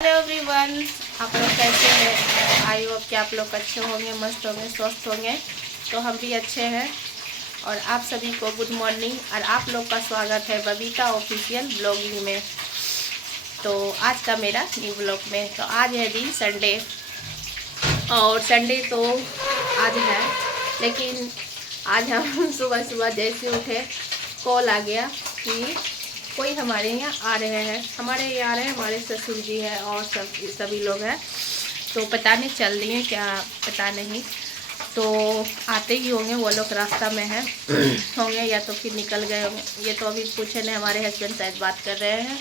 Hello everyone, आप लोग कैसे हैं? आई होप कि आप लोग अच्छे होंगे, मस्त होंगे, स्वस्थ होंगे। तो हम भी अच्छे हैं। और आप सभी को गुड मॉर्निंग और आप लोग का स्वागत है बबीता ऑफिशियल ब्लॉगिंग में। तो आज का मेरा न्यू ब्लॉग में। तो आज है दिन संडे और संडे तो आज है, लेकिन आज हम सुबह सुबह जैसे उठे कॉल आ गया कि कोई हमारे यहाँ आ रहे हैं। हमारे यहाँ आ रहे हैं, हमारे ससुर जी हैं और सभी लोग हैं। तो पता नहीं चल रही है क्या, पता नहीं। तो आते ही होंगे, वो लोग रास्ता में हैं होंगे या तो फिर निकल गए होंगे। ये तो अभी पूछे नहीं, हमारे हस्बैंड शायद बात कर रहे हैं।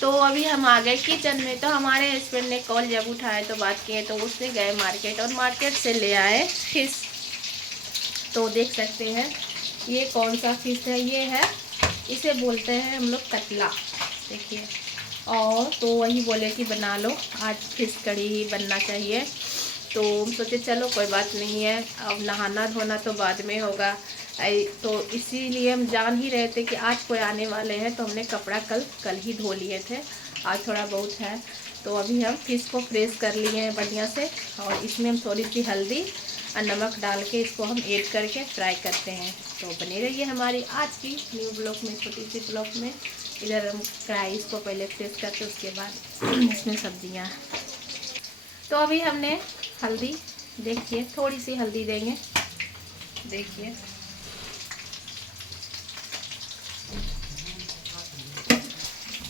तो अभी हम आ गए किचन में। तो हमारे हस्बैंड ने कॉल जब उठाए तो बात किए, तो उससे गए मार्केट और मार्केट से ले आए फिश। तो देख सकते हैं ये कौन सा फिश है। ये है, इसे बोलते हैं हम लोग कतला, देखिए। और तो वही बोले कि बना लो, आज फिश कड़ी ही बनना चाहिए। तो हम सोचे चलो कोई बात नहीं है, अब नहाना धोना तो बाद में होगा। तो इसीलिए हम जान ही रहे थे कि आज कोई आने वाले हैं, तो हमने कपड़ा कल ही धो लिए थे। आज थोड़ा बहुत है। तो अभी हम फिश को फ्रेश कर लिए हैं बढ़िया से, और इसमें हम थोड़ी सी हल्दी और नमक डाल के इसको हम ऐड करके फ्राई करते हैं। तो बने रहिए हमारी आज की न्यू ब्लॉग में, छोटी सी ब्लॉग में। इधर हम कढ़ाई इसको पहले फ्रेश करते, उसके बाद इसमें सब्जियाँ। तो अभी हमने हल्दी, देखिए थोड़ी सी हल्दी देंगे, देखिए।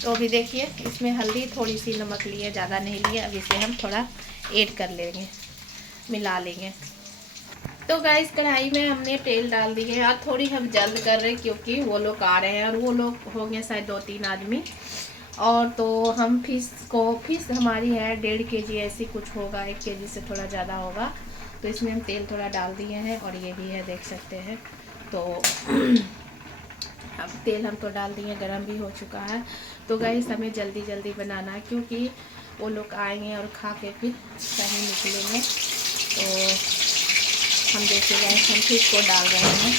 तो अभी देखिए इसमें हल्दी, थोड़ी सी नमक लिए, ज़्यादा नहीं लिए। अब इसे हम थोड़ा ऐड कर लेंगे, मिला लेंगे। तो गाइस कढ़ाई में हमने तेल डाल दिए और थोड़ी हम जल्द कर रहे हैं क्योंकि वो लोग आ रहे हैं और वो लोग होंगे शायद 2-3 आदमी। और तो हम फिश हमारी है 1.5 kg ऐसी कुछ होगा, 1 kg से थोड़ा ज़्यादा होगा। तो इसमें हम तेल थोड़ा डाल दिए हैं और ये भी है, देख सकते हैं। तो अब तेल हम तो डाल दिए, गरम भी हो चुका है। तो गाइस हमें जल्दी जल्दी बनाना है क्योंकि वो लोग आएंगे और खा के फिर कहीं निकलेंगे। तो हम देखिए गैस हम फिश को डाल रहे हैं,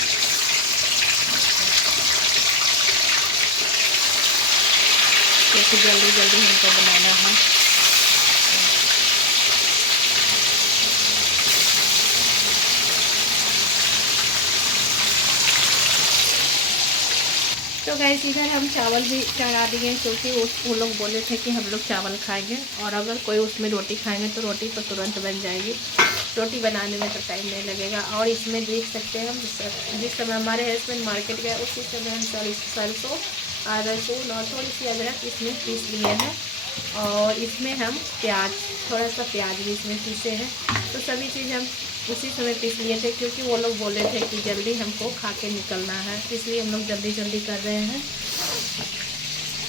क्योंकि जल्दी जल्दी हमको बनाना है। तो गैस इधर हम चावल भी चढ़ा दिए क्योंकि वो लोग बोले थे कि हम लोग चावल खाएंगे, और अगर कोई उसमें रोटी खाएंगे तो रोटी तो तुरंत बन जाएगी। रोटी बनाने में तो टाइम नहीं लगेगा। और इसमें देख सकते हैं हम जिस समय हमारे हस्बैंड मार्केट गए उसी समय हम सरसों और लहसुन और थोड़ी सी अदरक इसमें पीस लिए हैं। और इसमें हम प्याज, थोड़ा सा प्याज भी इसमें पीसे हैं। तो सभी चीज़ हम उसी समय पीस लिए थे क्योंकि वो लोग बोले थे कि जल्दी हमको खा के निकलना है, इसलिए हम लोग जल्दी जल्दी कर रहे हैं।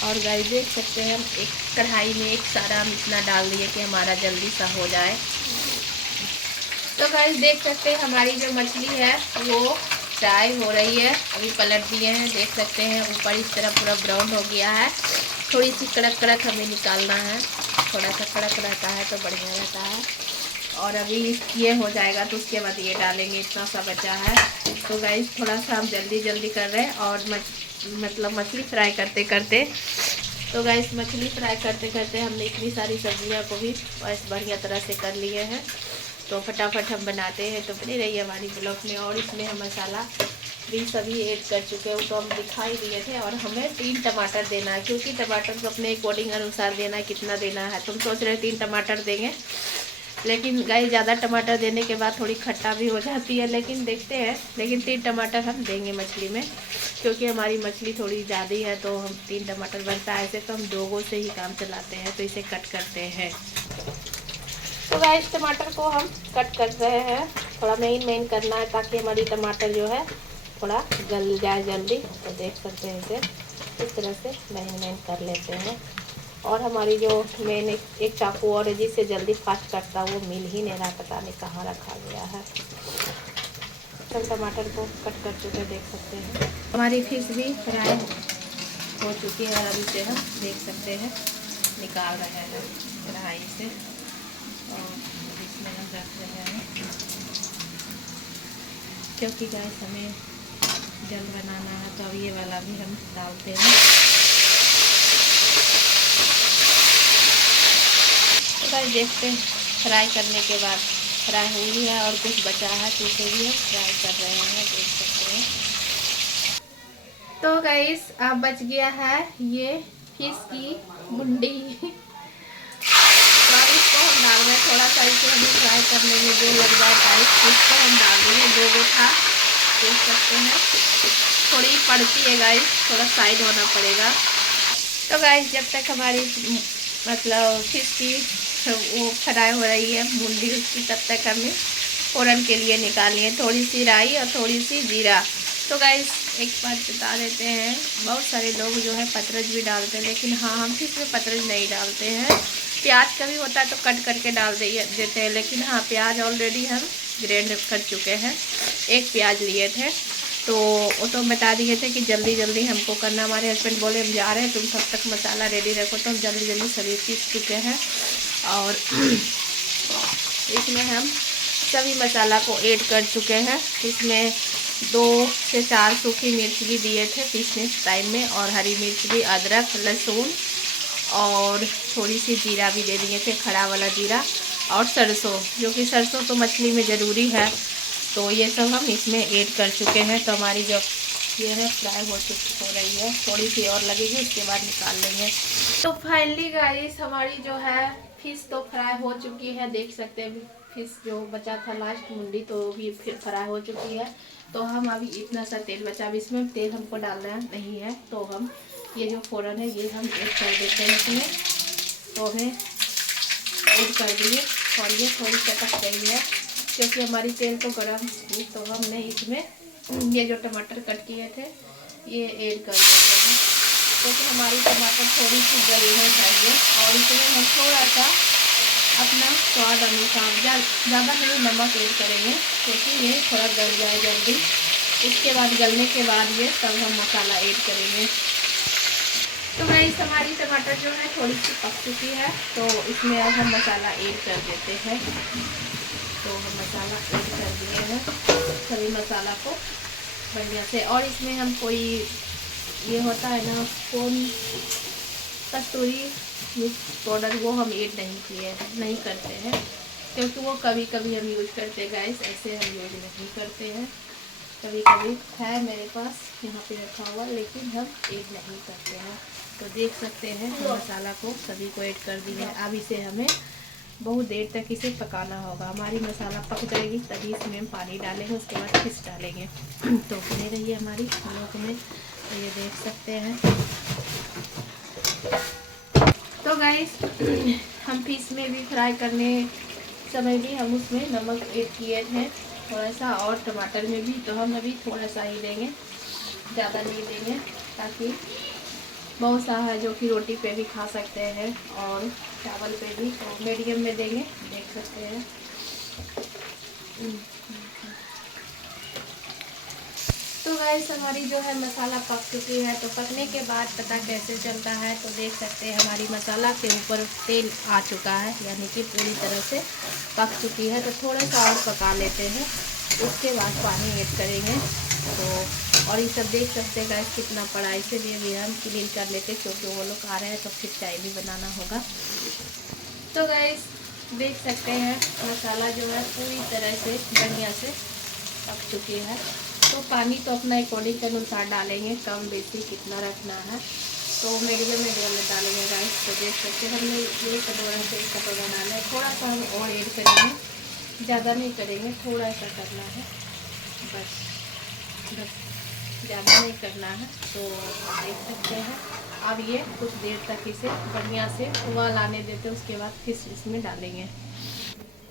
और गाइस देख सकते हैं हम एक कढ़ाई में एक सारा हम इतना डाल दिए कि हमारा जल्दी सा हो जाए। तो गाइस देख सकते हैं हमारी जो मछली है वो फ्राई हो रही है। अभी पलट दिए हैं, देख सकते हैं ऊपर इस तरह पूरा ब्राउन हो गया है। थोड़ी सी कड़क कड़क हमें निकालना है, थोड़ा सा कड़क रहता है तो बढ़िया रहता है। और अभी ये हो जाएगा तो उसके बाद ये डालेंगे, इतना सा बचा है। तो गाइस थोड़ा सा हम जल्दी जल्दी कर रहे हैं और मतलब मछली फ्राई करते करते। तो गाइस मछली फ्राई करते करते हमने इतनी सारी सब्जियां को भी बस बढ़िया तरह से कर लिए हैं। तो फटाफट हम बनाते हैं। तो बनी रही हमारी ब्लॉग में। और इसमें हम मसाला भी सभी ऐड कर चुके हैं, तो हम दिखाई दिए थे। और हमें 3 टमाटर देना है क्योंकि टमाटर को अपने अकॉर्डिंग अनुसार देना है, कितना देना है। तुम सोच रहे 3 टमाटर देंगे, लेकिन गाइस ज़्यादा टमाटर देने के बाद थोड़ी खट्टा भी हो जाती है, लेकिन देखते हैं। लेकिन 3 टमाटर हम देंगे मछली में, क्योंकि हमारी मछली थोड़ी ज़्यादा है तो हम 3 टमाटर बनता है। ऐसे तो हम 2 से ही काम चलाते हैं, तो इसे कट करते हैं। तो गाइस टमाटर को हम कट कर रहे हैं, थोड़ा महीन करना है ताकि हमारी टमाटर जो है थोड़ा गल जाए जल्दी। तो देख सकते हैं इसे इस तरह से महीन कर लेते हैं। और हमारी जो मैंने एक चाकू और जिससे जल्दी फास्ट कटता वो मिल ही नहीं रहा, पता नहीं कहाँ रखा गया है। सब टमाटर को कट कर चुके देख सकते हैं। हमारी फिश भी फ्राई हो चुकी है और अभी से हम देख सकते हैं निकाल रहे हैं कढ़ाई से, और इसमें हम रख रहे हैं क्योंकि गैस हमें जल्द बनाना है। तो अब ये वाला भी हम डालते हैं। देखते हैं फ्राई करने के बाद फ्राई हुई है और कुछ बचा है तो उसे भी हम फ्राई कर रहे हैं, देख सकते हैं। तो गाइस अब बच गया है ये फिश की मुंडी। तो अब इसको हम डाल रहे हैं, थोड़ा सा इसे हमें फ्राई करने में जो लग जाए टाइम इसको हम डाल देंगे। 2 गो था, देख सकते हैं। थोड़ी पड़ती है गाइस, थोड़ा साइड होना पड़ेगा। तो गाइस जब तक हमारी मतलब फिश की वो फ्राई हो रही है मुंडी उसकी, तब तक हमें फ़ौरन के लिए निकालिए थोड़ी सी राई और थोड़ी सी जीरा। तो गाइस एक बात बता देते हैं, बहुत सारे लोग जो है पतरज भी डालते हैं, लेकिन हाँ हम फिश में पतरज नहीं डालते हैं। प्याज का भी होता है तो कट करके डाल देते हैं, लेकिन हाँ प्याज ऑलरेडी हम ग्राइंड कर चुके हैं। 1 प्याज लिए थे तो वो तो बता दिए थे कि जल्दी जल्दी हमको करना। हमारे हस्बैंड बोले हम जा रहे हैं, तुम तब तक मसाला रेडी रखो, तो हम जल्दी जल्दी सभी पीस चुके हैं। और इसमें हम सभी मसाला को ऐड कर चुके हैं। इसमें 2 से 4 सूखी मिर्च भी दिए थे पीसने टाइम में, और हरी मिर्च भी, अदरक, लहसुन और थोड़ी सी जीरा भी दे दिए थे, खड़ा वाला जीरा, और सरसों, जो कि सरसों तो मछली में ज़रूरी है। तो ये सब हम इसमें ऐड कर चुके हैं। तो हमारी जो ये है फ्राई हो रही है, थोड़ी सी और लगेगी उसके बाद निकाल लेंगे। तो फाइनली गाइस हमारी जो है फिश तो फ्राई हो चुकी है, देख सकते हैं। फिश जो बचा था लास्ट मुंडी तो भी फिर फ्राई हो चुकी है। तो हम अभी इतना सा तेल बचा, अब इसमें तेल हमको डालना नहीं है, तो हम ये जो फ़ौरन है ये हम ऐड कर देते हैं इसमें। तो हमें ऐड कर दिए और ये थोड़ी चटक गई है क्योंकि हमारी तेल तो गर्म थी। तो हमने इसमें ये जो टमाटर कट किए थे ये ऐड कर देते हैं, क्योंकि हमारी टमाटर थोड़ी सी गलना चाहिए। और इसमें हम थोड़ा सा अपना स्वाद अनुसार ज़्यादा नहीं नमक ऐड करेंगे, क्योंकि ये थोड़ा गल जाए जल्दी। उसके बाद गलने के बाद ये तब हम मसाला ऐड करेंगे। तो गाइस हमारी टमाटर जो है थोड़ी सी पक चुकी है, तो इसमें अब हम मसाला ऐड कर देते हैं। तो हम मसाला ऐड कर दिए हैं सभी मसाला को बढ़िया से। और इसमें हम कोई ये होता है ना कौन कस्तूरी मिर्च पाउडर, वो हम ऐड नहीं करते हैं, क्योंकि वो कभी कभी हम यूज़ करते हैं गाइस, ऐसे हम यूज़ नहीं करते हैं। कभी कभी है मेरे पास यहाँ पे रखा हुआ, लेकिन हम ऐड नहीं करते हैं। तो देख सकते हैं हम मसाला को सभी को ऐड कर दिए हैं। अब इसे हमें बहुत देर तक इसे पकाना होगा। हमारी मसाला पक जाएगी तभी इसमें हम पानी डालेंगे, उसके बाद फिश डालेंगे। तो बने रहिए हमारी व्लॉग में। तो ये देख सकते हैं। तो गाइस हम फिश में भी फ्राई करने समय भी हम उसमें नमक ऐड किए थे थोड़ा सा, और टमाटर में भी। तो हम अभी थोड़ा सा ही देंगे, ज़्यादा नहीं देंगे, ताकि बहुत सा है जो कि रोटी पे भी खा सकते हैं और चावल पे भी। तो मीडियम में देंगे, देख सकते हैं। तो गाइस हमारी जो है मसाला पक चुकी है। तो पकने के बाद पता कैसे चलता है, तो देख सकते हैं हमारी मसाला के ऊपर तेल आ चुका है, यानी कि पूरी तरह से पक चुकी है। तो थोड़ा सा और पका लेते हैं, उसके बाद पानी ऐड करेंगे। तो और ये सब देख सकते हैं गाइस कितना पड़ा, इसीलिए भी हम क्लीन कर लेते क्योंकि वो लोग आ रहे हैं तो फिर चाय भी बनाना होगा। तो गाइस देख सकते हैं मसाला जो है पूरी तरह से बढ़िया से पक चुकी है। तो पानी तो अपना अकॉर्डिंग के अनुसार डालेंगे, कम बेसी कितना रखना है। तो मीडियम में डालेंगे गाइस। तो देख सकते हैं हमने ये कटोरा से एक कटोरा डाला है, थोड़ा सा हम और ऐड करेंगे, ज़्यादा नहीं करेंगे, थोड़ा सा करना है बस, ज़्यादा नहीं करना है। तो देख सकते हैं अब ये कुछ देर तक इसे बढ़िया से उबाल आने देते, उसके बाद फिश इसमें डालेंगे।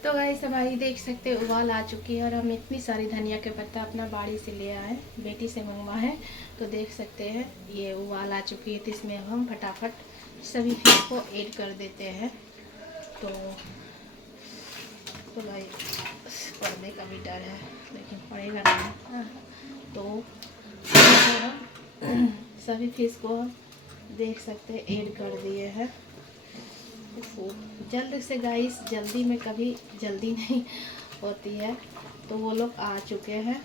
तो गाइस हमारी देख सकते हैं उबाल आ चुकी है, और हम इतनी सारी धनिया के पत्ता अपना बाड़ी से ले आए, बेटी से मंगवा है। तो देख सकते हैं ये उबाल आ चुकी है। तो इसमें हम फटाफट सभी फिश को ऐड कर देते हैं। तो भाई पढ़ने का भी डर है, लेकिन पड़ेगा नहीं। तो हम सभी फिश को देख सकते हैं ऐड कर दिए हैं। जल्द से गाइस, जल्दी में कभी जल्दी नहीं होती है। तो वो लोग आ चुके हैं,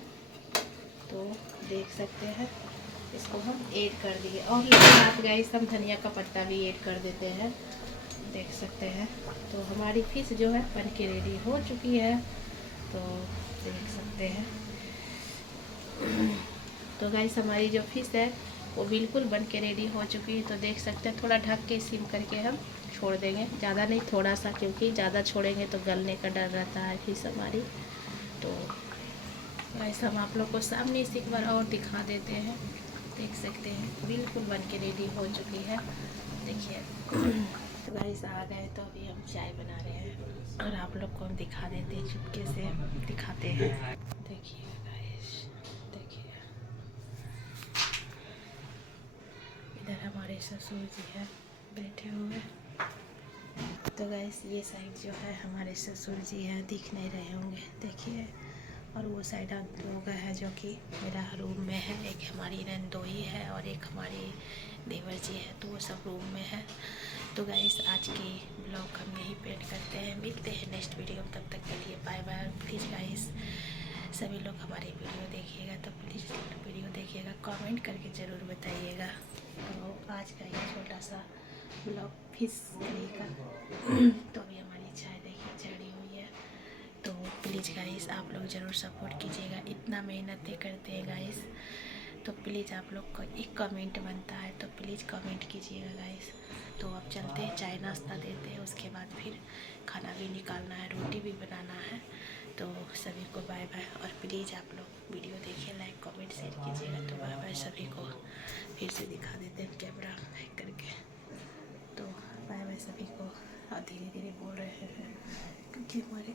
तो देख सकते हैं इसको हम ऐड कर दिए। और लेकिन आप गाइस हम धनिया का पत्ता भी ऐड कर देते हैं। देख सकते हैं। तो हमारी फ़िश जो है बन के रेडी हो चुकी है, तो देख सकते हैं। तो गाइस हमारी जो फ़िश है वो बिल्कुल बन के रेडी हो चुकी है। तो देख सकते हैं, थोड़ा ढक के सिम करके हम छोड़ देंगे, ज़्यादा नहीं थोड़ा सा, क्योंकि ज़्यादा छोड़ेंगे तो गलने का डर रहता है फ़िश हमारी। तो गाइस हम आप लोग को सामने से एक बार और दिखा देते हैं। देख सकते हैं बिल्कुल बन के रेडी हो चुकी है, देखिए। तो गाइस आ गए, तो अभी हम चाय बना रहे हैं और आप लोग को हम दिखा देते हैं, चुपके से दिखाते हैं। देखिए गाइस, देखिए इधर हमारे ससुर जी हैं बैठे हुए। तो गाइस ये साइड जो है हमारे ससुर जी हैं, दिख नहीं रहे होंगे, देखिए। और वो साइड आप लोग है जो कि मेरा रूम में है, एक हमारी नंदोई है और एक हमारी देवर जी है, तो वो सब रूम में है। तो गाइस आज की ब्लॉग हम यहीं पेंट करते हैं, मिलते हैं नेक्स्ट वीडियो में, तब तक के लिए बाय बाय। प्लीज़ गाइस सभी लोग हमारी वीडियो देखिएगा, तो प्लीज़ वीडियो देखिएगा, कमेंट करके ज़रूर बताइएगा। तो आज का ये छोटा सा ब्लॉग फिश करी का। तो अभी हमारी चाय देखिए चढ़ी हुई है। तो प्लीज़ गाइस आप लोग ज़रूर सपोर्ट कीजिएगा, इतना मेहनतें करते हैं गाइस, तो प्लीज़ आप लोग को एक कमेंट बनता है, तो प्लीज़ कमेंट कीजिएगा गाइस। तो अब चलते हैं, चाय नाश्ता देते हैं, उसके बाद फिर खाना भी निकालना है, रोटी भी बनाना है। तो सभी को बाय बाय, और प्लीज़ आप लोग वीडियो देखिए, लाइक कमेंट शेयर कीजिएगा। तो बाय बाय सभी को, फिर से दिखा देते हैं कैमरा बैक करके। तो बाय बाय सभी को, और धीरे धीरे बोल रहे हैं क्योंकि हमारे